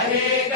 Hare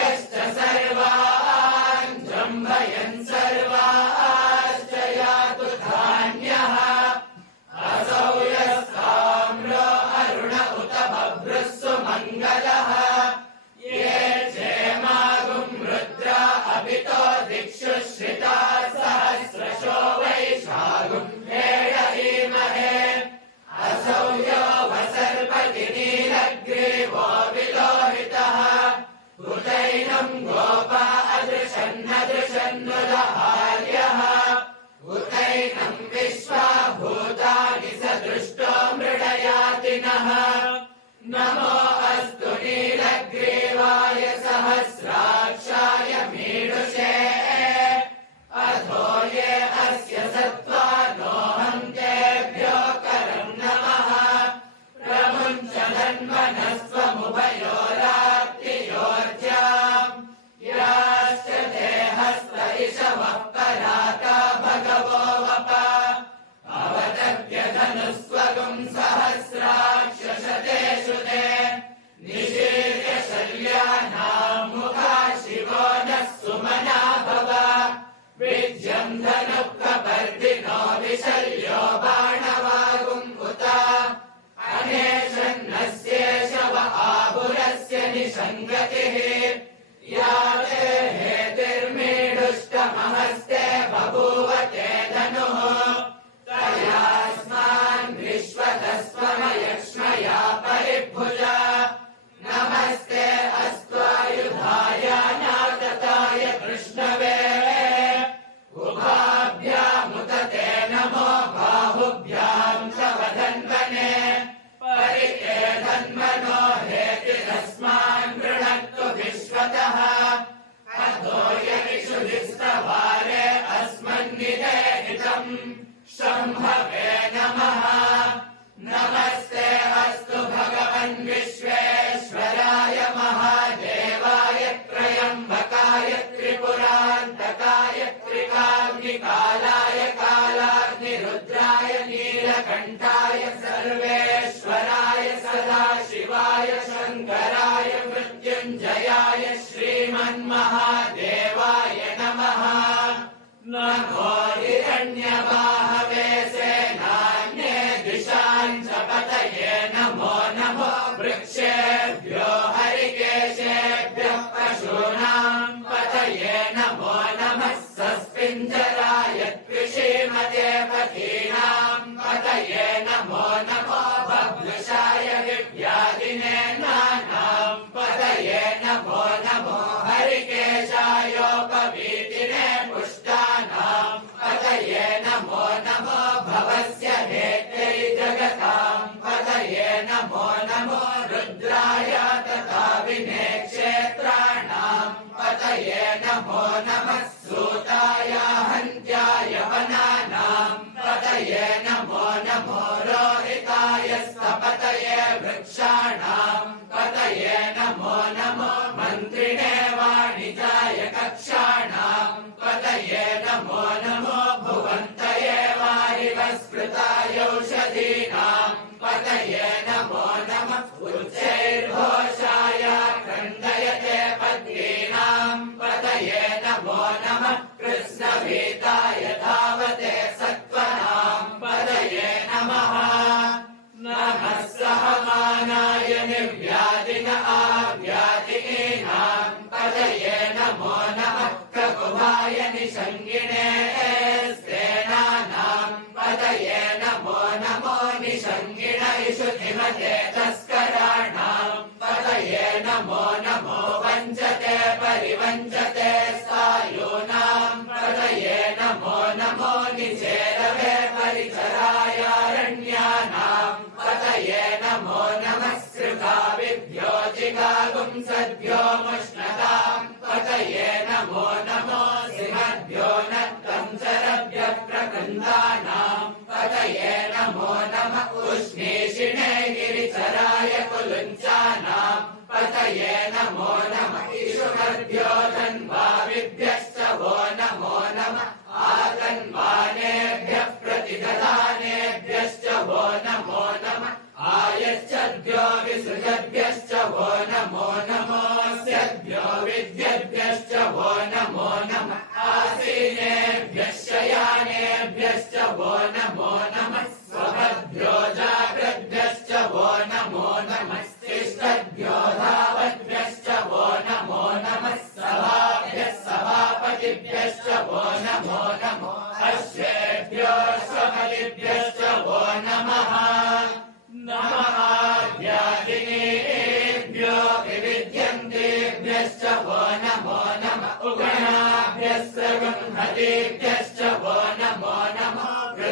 नमो विनाशये नमो नमो भग्नुषाय विव्यादिने नानां पदये नमो नमो हरिकेशायोपवीतिने पुष्टानां पदये नमो नमो भवस्य नेत्रै जगतां पदये नमो नमो रुद्राय तथा विने क्षेत्राणां पतये नमो नमः वृक्षाणाम् नमो नमो सिंहभ्यो नक्तम् चरभ्यः प्रकृन्दानाम् पतये नमो नमः उष्णीषिणे गिरिचराय कुलुञ्चानाम् पतये नमो नमः ईशुभ्यो धन्वाविभ्यश्च वो नमो नमः आतन्वानेभ्यः प्रतिदधानेभ्यश्च वो नमो नमः आयच्छद्भ्यो विसृजद्भ्यश्च वो नमो वो नमो नमः नमो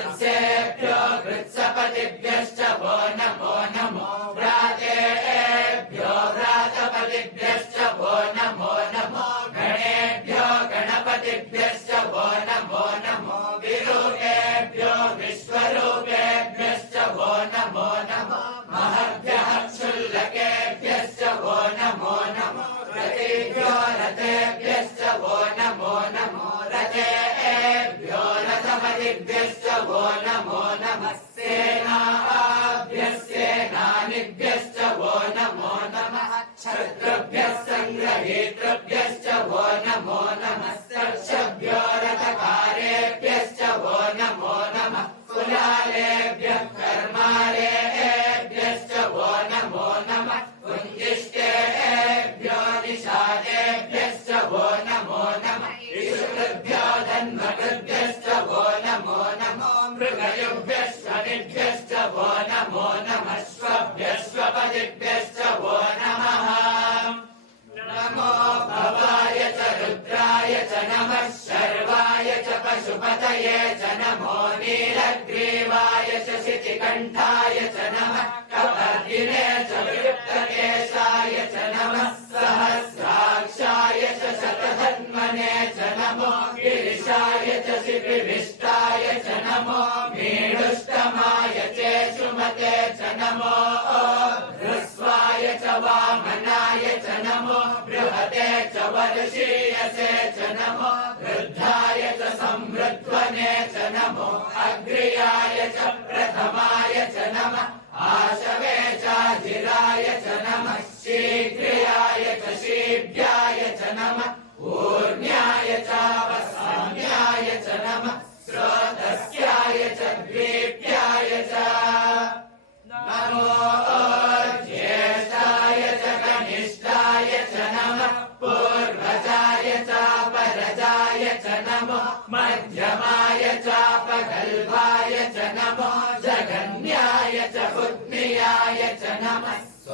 best. नमो नमः स्वभ्यश्वपदिभ्यश्च वो नमः। नमो भवाय च रुद्राय च नमः शर्वाय च पशुपतये च नमो नीलग्रीवाय च शितिकण्ठाय च नमः कपर्दिने च वियुक्तकेशाय च नमः सहस्राक्षाय च शतधन्मने च नमो गिरिशाय च शिपिविष्टाय च नमो मीडुष्टमाय चेषुमते च नमो ह्रस्वाय च वामनाय च नमो बृहते च वर्षीयसे च नमो वृद्धाय च संवृध्वने च नमो अग्र्याय च प्रथमाय च नमः आशवे चाजिराय च नमः शीघ्र्याय च शीभ्याय च नमः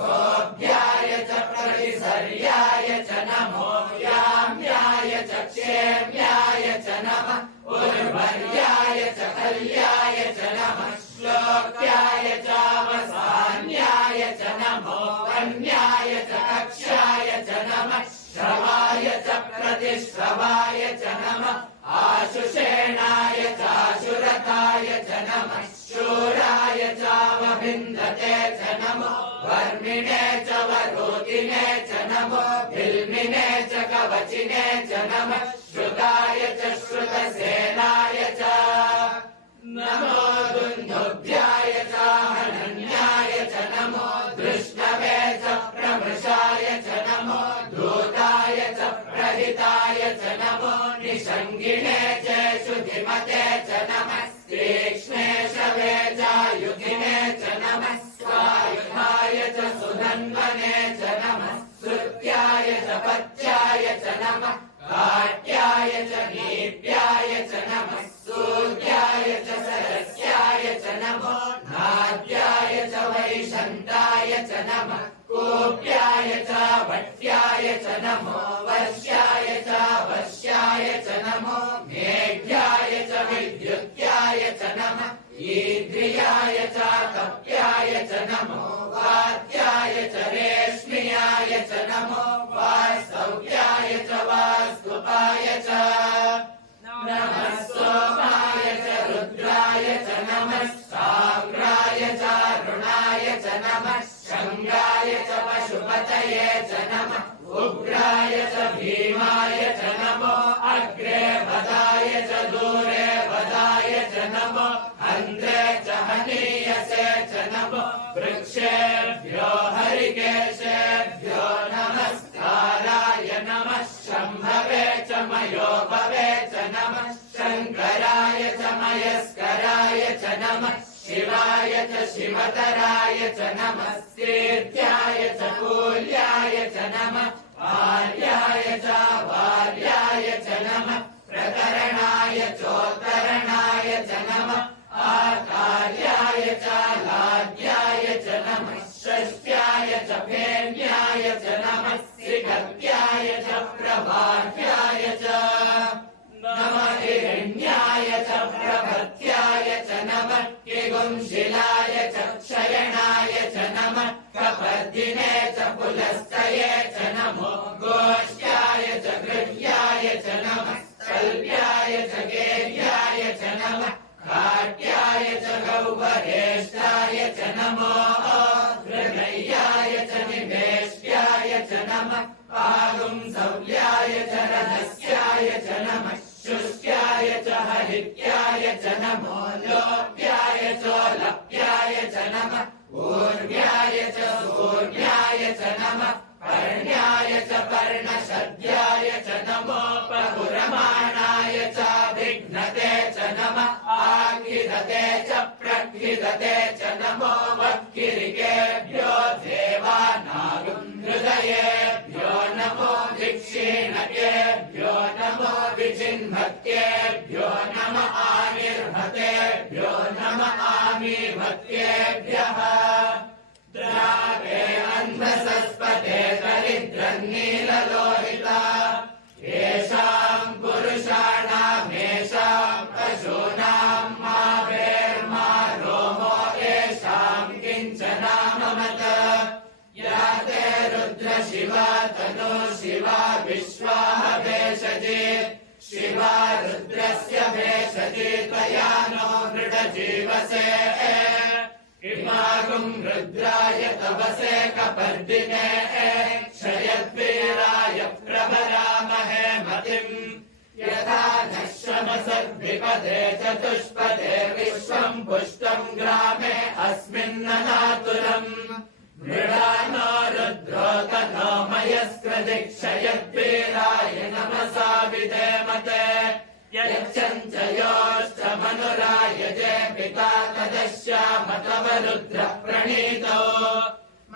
सोऽभ्याय च प्रतिसर्याय च नमो याम्याय च क्षेम्याय च नमः उर्वर्याय च कल्याय च नमः श्लोक्याय चावसान्याय च नमो वन्याय च कक्षाय च नमः श्रवाय च प्र प्रतिश्रवाय च नमः आशुषेणाय चाशुरथाय च नमः। शूराय चामभिन्दते च नमो। वर्मिणे च वरोदिने च नमो। भिल्मिने च कवचिने च नमः। श्रुताय च श्रुतसेनाय च। नमो नमो अन्ध्रे च हनीयसे च नमो वृक्षेभ्यो हरिकेशेभ्यो नमस्काराय नमः शम्भवे च मयोभवे च नमः शङ्कराय च मयस्कराय च नमः शिवाय च शिवतराय च नमः तीर्थ्याय च कूल्याय च नमः आर्याय च वार्याय च नमः प्रकरणाय चोत्तरणाय च नमः। आकार्याय च लाड्याय च नमः। षष्ट्याय च फेन्याय च क्षयणाय च नमः। कपर्दिने च, पुलस्तये च नमो नमः कल्प्याय च गेर्याय च नमः काट्याय च गौवरेष्ठाय च नमो। च प्रक्षिदते च नमो वक्किरिकेभ्यो देवानागुं हृदयेभ्यो नमो दिक्षीणकेभ्यो नमो विचिन्भक्तेभ्यो नम आनिर्भतेभ्यो नम आमीभक्तेभ्यः द्रावे अन्धसस्पते दरिद्रन्नीललोहिता शिवा तनु शिवा विश्वाह भेषजे शिवा रुद्रस्य भेषजे त्वया नो मृडजीवसे इमागुम् रुद्राय तवसे कपर्दिने क्षयद्वीराय प्रभरामहे मतिम् यथा न श्रमसद्विपदे चतुष्पदे तदश्याम तव रुद्र प्रणीतो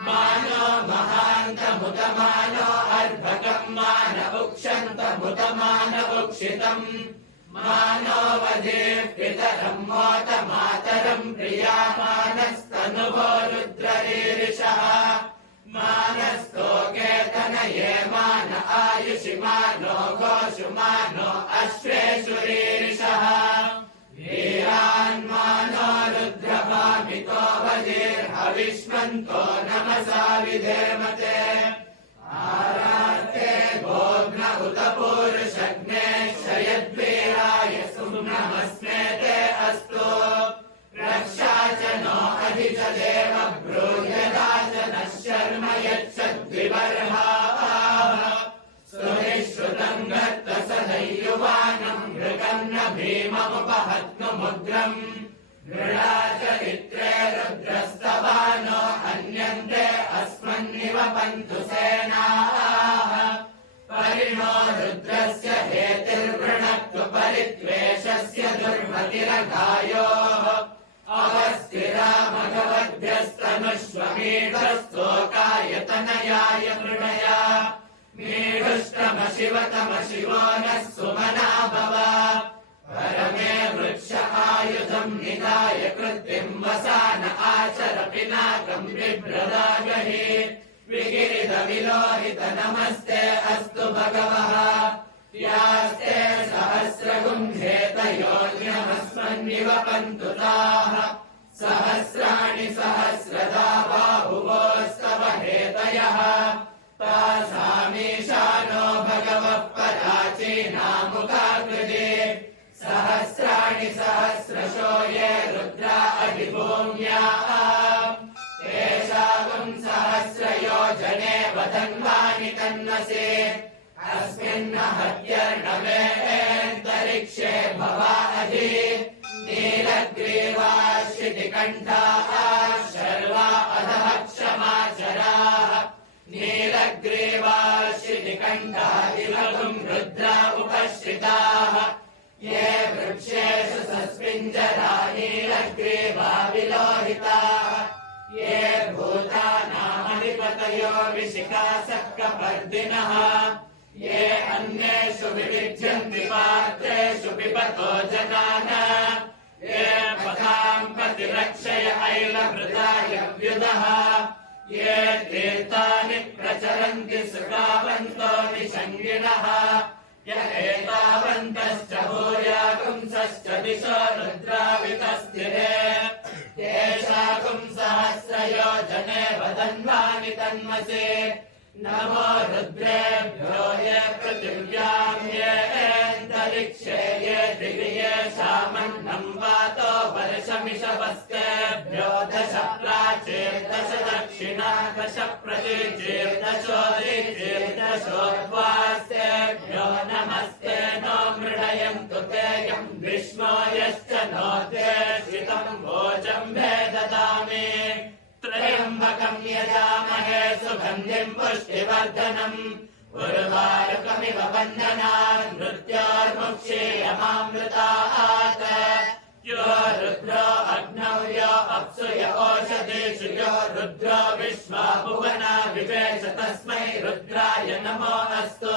मानो महान्तमुतमानो अर्भकम् मान उक्षन्तमुतमान उक्षितम् मानो वधेः पितरम् मोत मातरम् प्रियामानस्तनुभो रुद्ररीरिषः मानस्तोके तनये मान आयुषि मानो गोषु मानो अश्वेषु भगवन्तो नमसा विधेमते आराते गोघ्न उत पूरुषग्ने क्षयद्वीराय सुम्नमस्मे ते अस्तु। रक्षा च नो अधिच देव ब्रूयदा च न शर्म यच्छद्विबर्हाः। सुनिश्रुतम् गर्त स दैयुवानम् मृगम् न मृळा चरित्रे रुद्रस्तवानो हन्यन्ते अस्मन्निव पन्तु सेनाः परिणो रुद्रस्य हेतिर्वृणक्तु बिभ्रदागहि विगिरितविलोहित नमस्ते अस्तु भगवः। यास्ते सहस्रगुम्भेतयोन्यमस्मन्निव पन्तु ताः सहस्राणि सहस्रदा बाहुवोस्तव हेतयः तासामीशानो भगवः पराचीनामुखाकृते तन्नसे अस्मिन्न हत्यर्णमेऽन्तरिक्षे भवा अधि नीलग्रीवाश्रितिकण्ठाः शर्वा अधः क्षमाचराः नीलग्रीवाश्रितिकण्ठादिलघुम् रुद्रा उपश्रिताः ये वृक्षेषु सस्मिञ्जरा नीलग्रीवा विलोहिताः। ये भूतानामधिपतयो विशिखासक्कपर्दिनः ये अन्येषु विविध्यन्ति पात्रेषु पिबतो जनान। ये पथाम् प्रतिरक्षय ऐलभृताय व्युदः ये तीर्थानि प्रचरन्ति सुखावन्तो निषङ्गिणः य एतावन्तश्च भूयागुंसश्च दिशो रुद्रावितस्थिरे। येषागुम् सहस्रयोजने वदन्वानि तन्मसे। नमो रुद्रेभ्यो ये पृथिव्याम् येऽन्तरिक्षे ये दिवि येषामन्नम् वातो वर्षमिषवस्तेभ्यो दश प्राचीर्दश दक्षिणा, दश प्रतीचीर्दशोदीचीर्दशोद्वास्तेभ्यो यश्च नो ते शितम् भोजम् भेददामि। त्र्यम्बकम् यजामहे सुगन्धिम् पुष्टिवर्धनम् उर्वारुकमिव बन्धनान् मृत्योर्मुक्षीयमामृतात् यो रुद्रो अग्नौ, यो अप्सु य ओषधीषु यो रुद्रो विश्वा भुवना विवेश तस्मै रुद्राय नमो अस्तु।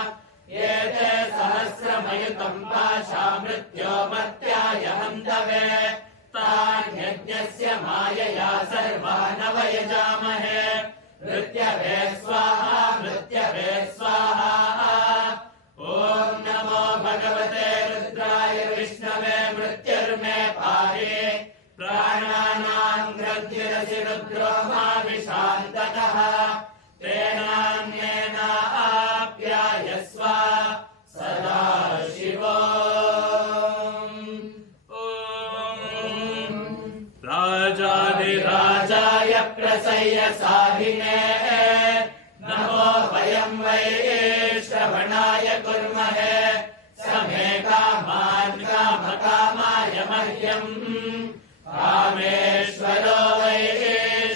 सहस्रमयुतम् पाशा मृत्यो मर्त्याय हन्तवे तान्यज्ञस्य मायया सर्वानवयजामहे। मृत्यवे स्वाहा मृत्यवे स्वाहा। ॐ नमो भगवते रुद्राय विष्णवे मृत्युर्मे पारे। प्राणानाम् ग्रन्थिरसि रुद्रो मा तेनान्येनाप्यायस्व मह्यम् कामेश्वरो वै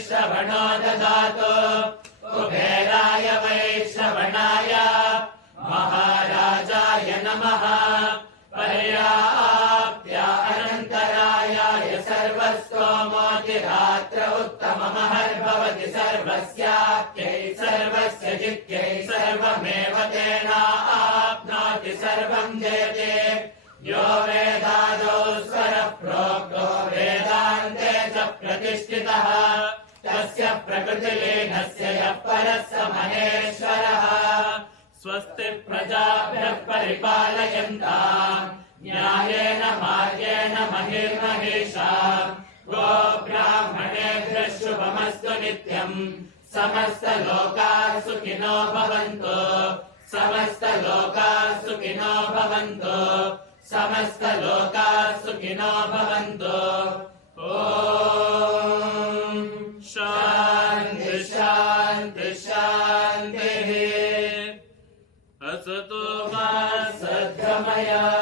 श्रवणो ददातु कुबेराय वै महाराजाय नमः। पर्याप्त्या सर्वस्याप्त्यै सर्वस्य जित्यै सर्वमेव सर्वम् जयते। यो वेदादौ स्वरः प्रोक्तो वेदान्ते च प्रतिष्ठितः तस्य प्रकृतिलीनस्य यः परः स महेश्वरः स्वस्ति प्रजाभ्यः परिपालयन्ताम् न्यायेन मार्गेण महिर्महेशा गो ब्राह्मणेभ्यः शुभमस्तु नित्यम् समस्तलोकाः सुखिनो भवन्तु समस्तलोकाः सुखिनो भवन्तु समस्तलोकाः सुखिनो भवन्तु ॐ शान्ति शान्ति शान्तिः असतो मा सद्गमय.